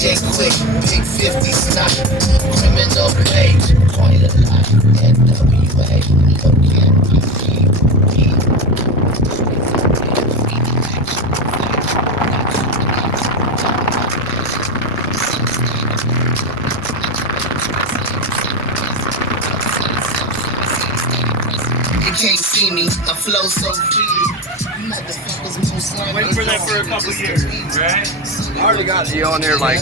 DJ Quick, Big 50 Snot, Criminal Page, Point of Life, NWA, You can't see me, I flow so freely. Motherfuckers move slimy. Wait for that for a couple years, right? I already got you on there like